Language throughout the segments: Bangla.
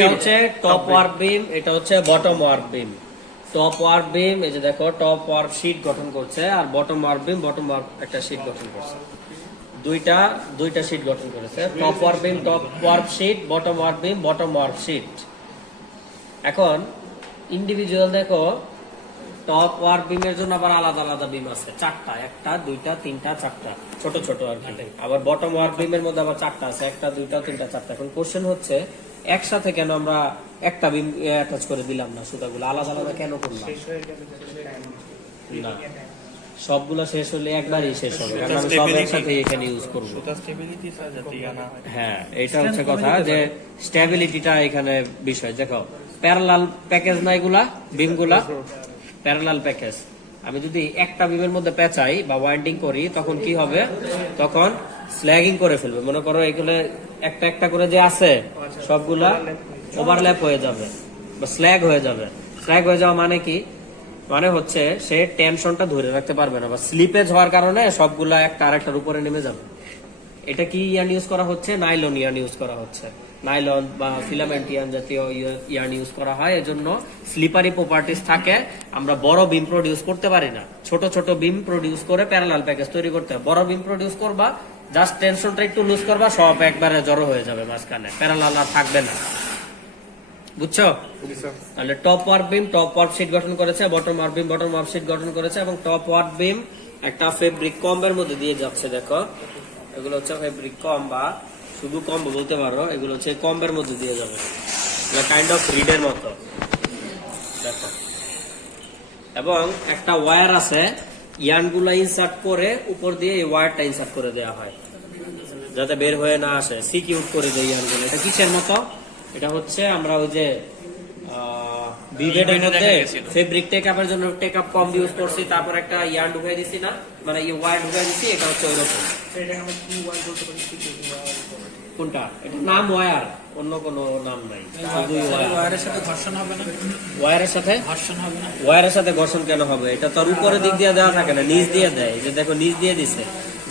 এটা হচ্ছে টপ ওয়ার্ক বিম, এটা হচ্ছে bottom warp beam. Top warp beam এই যে দেখো টপ ওয়ার্ক শীট গঠন করছে, আর bottom warp beam bottom warp একটা শীট গঠন করছে, দুইটা শীট গঠন করেছে। Top warp beam top warp sheet, bottom warp beam bottom warp sheet. এখন ইন্ডিভিজুয়াল দেখো টপ ওয়ার্ক বিমের জন্য আবার আলাদা আলাদা বিম আছে, চারটা, একটা দুইটা তিনটা চারটা, ছোট ছোট আর কি। আবার বটম ওয়ার্ক বিমের মধ্যে আবার চারটা আছে, একটা দুইটা তিনটা চারটা। এখন কোশ্চেন হচ্ছে একসাথে কেন আমরা একটা বিম অ্যাটাচ করে দিলাম না, সুতাগুলো আলাদা আলাদা কেন করলাম? না, সবগুলো শেষ হলে একবারই শেষ হবে, কারণ আমি সব একসাথে এখানে ইউজ করব। হ্যাঁ, এটা হচ্ছে কথা যে স্টেবিলিটিটা এখানে বিষয়। দেখো প্যারালাল প্যাকেজ না এগুলা বিমগুলা, প্যারালাল প্যাকেজ। আমি যদি একটা বিমের মধ্যে পেঁচাই বা ওয়াইন্ডিং করি তখন কি হবে? তখন স্ল্যাগিং করে ফেলবে। মনে করো এগুলো একটা একটা করে যে আছে সবগুলা ওভারল্যাপ হয়ে যাবে বা স্ল্যাগ হয়ে যাবে। স্ল্যাগ হয়ে যাওয়া মানে কি? মানে হচ্ছে সে টেনশনটা ধরে রাখতে পারবে না বা স্লিপেজ হওয়ার কারণে সবগুলা একটা আরেকটার উপরে নেমে যাবে। এটা কি ইয়ার্ন ইউজ করা হচ্ছে? নাইলন ইয়ার্ন ইউজ করা হচ্ছে। নাইলন বা ফিলামেন্ট ইয়ার্ন জাতীয় ইয়ার্ন ইউজ করা হয়, এজন্য স্লিপারি প্রপার্টিজ থাকে। আমরা বড় বিম প্রডিউস করতে পারি না, ছোট ছোট বিম প্রডিউস করে প্যারালাল প্যাকেজ তৈরি করতে হয়। বড় বিম প্রডিউস করবা, জাস্ট টেনশনটা একটু লুজ করবা, সব একবারে জড়ো হয়ে যাবে মাঝখানে, প্যারালাল আর থাকবে না। বুঝছো? তাহলে top warp beam top warp sheet গঠন করেছে, bottom warp beam bottom warp sheet গঠন করেছে, এবং টপ ওয়ার্ক বিম একটা ফেব্রিক কম্বের মধ্যে দিয়ে যাচ্ছে। দেখো এগুলো হচ্ছে ফেব্রিক কম বা শুধু কম্ব বলতে পারো, এগুলো হচ্ছে কম্বের মধ্যে দিয়ে যাবে, কাইন্ড অফ রিডের মতো। দেখো, এবং একটা ওয়্যার আছে, ইয়ার্নগুলো ইনসার্ট করে উপর দিয়ে এই ওয়্যারটা ইনসার্ট করে দেওয়া হয় যাতে বের হয়ে না আসে, সিকিউর করে দেয় ইয়ার্নগুলো। এটা কিসের মতো? এটা হচ্ছে আমরা ওই যে বিভেডের মধ্যে ফেব্রিক টেকআপের জন্য টেকআপ কম ইউজ করছি, তারপর একটা ইয়ার্ন ঢুকাই দিছি না, মানে এই ওয়্যার ঢুকাই দিছি, এটা হচ্ছে ওইরকম। কোনটা? এটা নাম ওয়্যার, অন্য কোনো নাম নাই, শুধু ওয়্যারের সাথে ঘর্ষণ হবে না। ওয়্যারের সাথে ঘর্ষণ হবে না? ওয়্যারের সাথে ঘর্ষণ কেন হবে? এটা তার উপরের দিক দিয়ে দেওয়া থাকে না, নিচ দিয়ে দেয়। এই যে দেখো নিচ দিয়ে দিছে,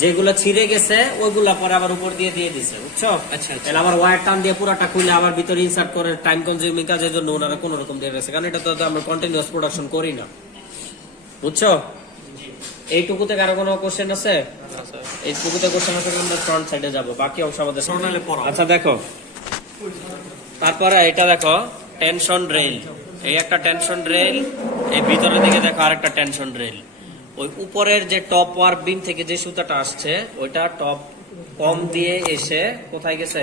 যেগুলো ছিঁড়ে গেছে ওইগুলা পরে আবার উপর দিয়ে দিয়ে দিছে, বুঝছো? আচ্ছা, তাহলে আবার ওয়্যার টান দিয়ে পুরাটা খুলে আবার ভিতরে ইনসার্ট করে টাইম কনজিউমিং কাজের জন্য ওনারা কোন রকম দিয়ে গেছে, কারণ এটা তো আমরা কন্টিনিউয়াস প্রোডাকশন করি না, বুঝছো? এইটুকুতে কারো কোনো কোশ্চেন আছে? এইটুকুতে কোশ্চেন আছে, আমরা ফ্রন্ট সাইডে যাব, বাকি অংশ আমাদের। আচ্ছা দেখো, তারপরে এটা দেখো টেনশন রেল, এই একটা টেনশন রেল, এই ভিতরের দিকে দেখো আরেকটা টেনশন রেল। ওই উপরের যে টপ ওয়ার্ক বিম থেকে যে সুতাটা আসছে ওইটা টপ কম দিয়ে এসে কোথায় গেছে?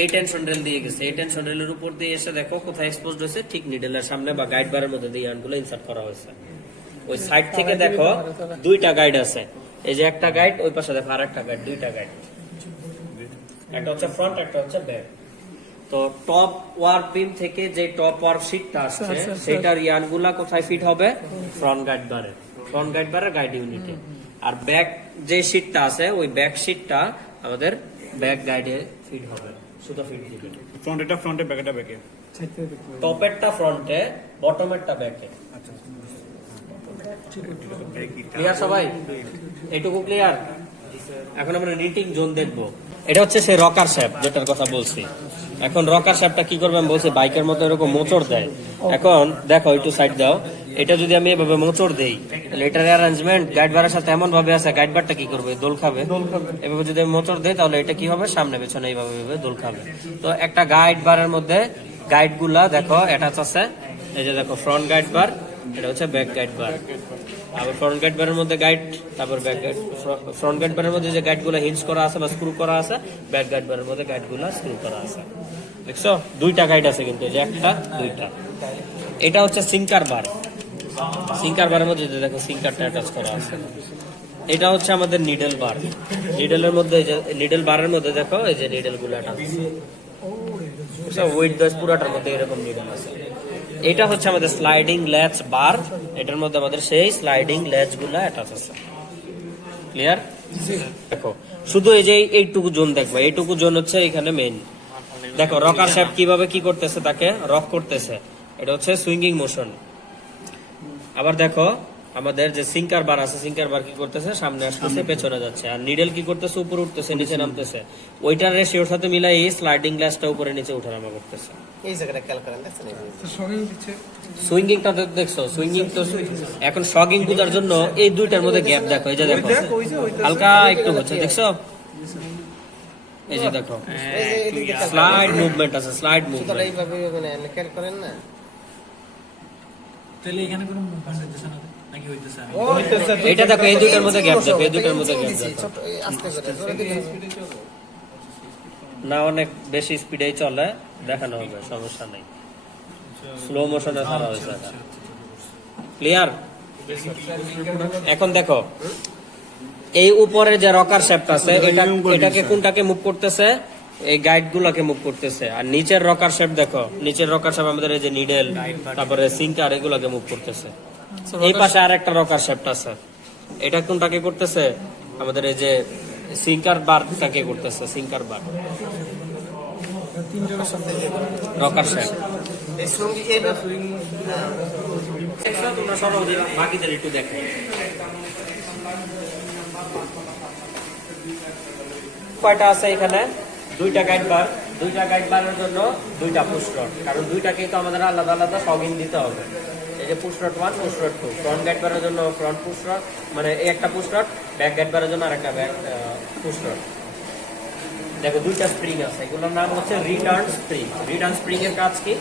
এই টেনশন রেল দিয়ে গেছে। এই টেনশন রেলের উপর দিয়ে এসে দেখো কোথায় এক্সপোজড হয়েছে? ঠিক নিডেলের সামনে বা গাইড বারের মধ্যে দিয়ে ইয়ার্নগুলো ইনসার্ট করা হয়েছে। ওই সাইড থেকে দেখো দুইটা গাইড আছে, এই যে একটা গাইড, ওই পাশে দেখো আরেকটা গাইড, দুইটা গাইড, একটা হচ্ছে ফ্রন্ট একটা হচ্ছে ব্যাক। তো টপ ওয়ার্ক বিম থেকে যে টপ ওয়ার্ক শীটটা আসছে সেটার ইয়ার্নগুলা কোথায় ফিট হবে? ফ্রন্ট গাইড বারে, ফ্রন্ট গাইড বারে গাইড ইউনিটে। আর ব্যাক যে শীটটা আছে ওই ব্যাক শীটটা আমাদের ব্যাক গাইডে ফিট হবে, সুতো ফিট দিবে। ফ্রন্টেরটা ফ্রন্টে, ব্যাকেরটা ব্যাকে। টপেরটা ফ্রন্টে, বটমেরটা ব্যাকে। ক্লিয়ার সবাই? এইটুকু ক্লিয়ার? এখন আমরা নিটিং জোন দেখবো। এটা হচ্ছে সেই রকার শ্যাফট যেটার কথা বলছি। এখন রকার শ্যাফটটা কি করবে আমি বলছি, বাইকের মতো এরকম মোচড় দেয়। এখন দেখো একটু সাইড দাও, এটা যদি আমি এভাবে মোচড় দেই তাহলে এটার অ্যারেঞ্জমেন্ট গাইড বারের সাথে এমন ভাবে আছে, গাইড বারটা কি করবে? দোল খাবে। এভাবে যদি আমি মোচড় দেই তাহলে এটা কি হবে? সামনে পেছনে এইভাবে দোল খাবে। তো একটা গাইড বারের মধ্যে গাইড গুলা দেখো অ্যাটাচ আছে, এই যে দেখো ফ্রন্ট গাইড বার, এটা হচ্ছে ব্যাক গাইড বার। আবার ফ্রন্ট গাইড বারের মধ্যে গাইড, তারপর ব্যাক গাইড। ফ্রন্ট গাইড বারের মধ্যে যে গাইড গুলো হিঞ্জ করা আছে বা স্ক্রু করা আছে, ব্যাক গাইড বারের মধ্যে গাইড গুলো স্ক্রু করা আছে। দেখছো দুইটা গাইড আছে কিন্তু, এই যে একটা দুইটা। এটা হচ্ছে সিঙ্কার বার, সিঙ্কার বারের মধ্যে দেখো সিঙ্কারটা অ্যাটাচ করা আছে। এটা হচ্ছে আমাদের নিডল বার, নিডলের মধ্যে নিডল বারের মধ্যে দেখো এই যে নিডল গুলো অ্যাটাচ আছে, ওয়েট দশ পুরাটার মধ্যে এরকম নিডল আছে। এটা হচ্ছে আমাদের স্লাইডিং ল্যাচ বার, এটার মধ্যে আমাদের সেই স্লাইডিং ল্যাচ গুলা অ্যাটাচ আছে। ক্লিয়ার? দেখো শুধু এই যে এইটুকু জোন দেখবো, এইটুকু জোন হচ্ছে এখানে মেইন। দেখো রকার শ্যাফট কিভাবে কি করতেছে, তাকে রক করতেছে, এটা হচ্ছে সুইঙ্গিং মোশন। আবার দেখো আমাদের যে সিঙ্কার বার আছে, সিঙ্কার বার কি করতেছে, সামনে আসতেছে, পেছনে যাচ্ছে। আর নিডেল কি করতেছে, উপরে উঠতেছে, নিচে নামতেছে। ওইটার রেশিওর সাথে মিলাই এই স্লাইডিং গ্লাসটা উপরে নিচে ওঠানামা করতেছে। এই জায়গাটা খেয়াল করেন, দেখছেন? সুইঙ্গিংটা দেখছো? সুইঙ্গিং তো এখন শগিং বোঝার জন্য এই দুইটার মধ্যে গ্যাপ দেখো। এই যে দেখো হালকা একটু হচ্ছে, দেখছো? এই যে দেখো স্লাইড মুভমেন্ট আছে, স্লাইড সুতরাং মুভমেন্ট। এইভাবে মানে খেয়াল করেন না। তাহলে এখানে কোনো মুভমেন্ট হইতেছে না নাকি হইতেছে? এটা দেখো এই দুইটার মধ্যে গ্যাপ দেখো, এই দুইটার মধ্যে গ্যাপ দেখো। ছোট আস্তে করে জোরে দিবেন। না অনেক বেশি স্পিডেই চলে, দেখানো হবে, সমস্যা নেই। স্লো মোশনে ছাড়া হয়েছে। ক্লিয়ার? এখন দেখো এই উপরে যে রকার শেপট আছে, এটাকে কোনটাকে মুভ করতেছে? এই গাইড গুলাকে মুভ করতেছে। আর নিচের রকার শেপ দেখো, নিচের রকার শেপ আমাদের এই যে নিডেল, তারপরে সিঙ্কার, এগুলাকে মুভ করতেছে। এই পাশে আর একটা রকার শেপট আছে, এটা কোনটাকে করতেছে? আমাদের এই যে সিঙ্কার বারটাকে করতেছে, সিঙ্কার বার, রকার শেপ। এই সঙ্গী এইভাবে তোমরা সরাও যে বাকিদের একটু দেখাই। কয়টা আছে এখানে? দুইটা গাইড বার। দুইটা গাইড বারের জন্য দুইটা পুশ রড, কারণ দুইটাকেই তো আমাদের আলাদা আলাদা শগিং দিতে হবে। এই যে push rod 1, push rod 2। Front guide বারের জন্য ফ্রন্ট পুশ রড, মানে এই একটা পুশ রড, ব্যাক গাইড বারের জন্য আরেকটা ব্যাক পুশ রড। দেখো দুইটা স্প্রিং আছে, এগুলোর নাম হচ্ছে রিটার্ন স্প্রিং। রিটার্ন স্প্রিং এর কাজ কি?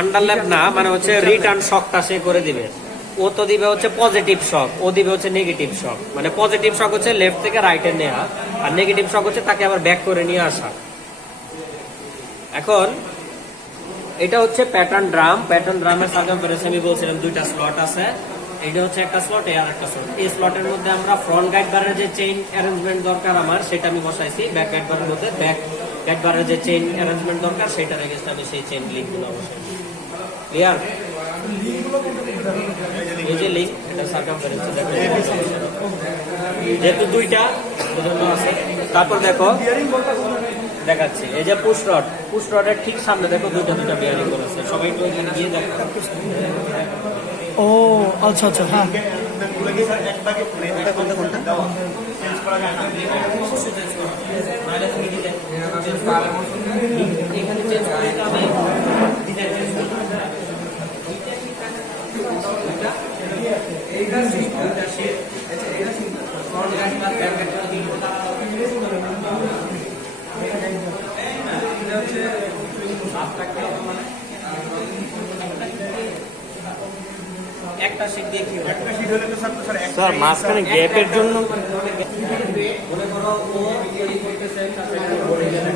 আন্ডারল্যাপ না, মানে হচ্ছে রিটার্ন শকটা সে করে দিবে। ও তো দিবে হচ্ছে পজিটিভ শক, ও দিবে হচ্ছে নেগেটিভ শক। মানে পজিটিভ শক হচ্ছে লেফট থেকে রাইটে নেওয়া, আর নেগেটিভ শক হচ্ছে তাকে আবার ব্যাক করে নিয়ে আসা। এখন এটা হচ্ছে প্যাটার্ন ড্রাম। প্যাটার্ন ড্রামের সার্কামফারেন্স আমি বলছিলাম দুইটা স্লট আছে। এটা হচ্ছে একটা স্লট, এই আর একটা স্লট। এই স্লটের মধ্যে আমরা ফ্রন্ট গাইড বারের যে চেইন অ্যারেঞ্জমেন্ট দরকার আমার, সেটা আমি বসাইছি। ব্যাক গাইড বারের মধ্যে ব্যাক গাইড বারের যে চেইন অ্যারেঞ্জমেন্ট দরকার, সেটার এগেইনস্টে আমি সেই চেইন লিঙ্কগুলো বসাইছি। ক্লিয়ার? এই যে লিঙ্ক, এটা সার্কামফারেন্স দেখো, যেহেতু দুইটা ওজন্য আছে। তারপর দেখো দেখাচ্ছি, এই যে পুশ রড, পুশ রডের ঠিক সামনে দেখো দুইটা দুইটা বিয়ারিং করেছে। সবাই একটু এখানে গিয়ে দেখো। ও আচ্ছা আচ্ছা, হ্যাঁ। এখানে চেঞ্জ করে দিতে হবে। একটা শিট দিয়ে কি হবে? স্যার মাঝখানে গ্যাপের জন্য মনে করো ও তৈরি করতেছে, তারপরে বলে গেলে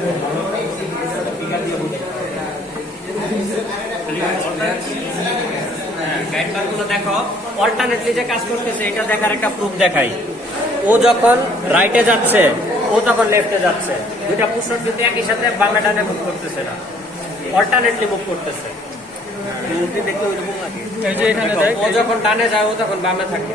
গাইড বারগুলো দেখো অল্টারনেটলি যে কাজ করতেছে, এটা দেখার একটা প্রুফ দেখাই। ও যখন রাইটে যাচ্ছে, ও তখন লেফটে যাচ্ছে। দুইটা পুশরড কিন্তু একই সাথে বামে ডানে মুভ করতেছে না, অল্টারনেটলি মুভ করতেছে। দেখতে ওইরকম লাগে। ও যখন ডানে যায়, ও তখন বামে থাকে।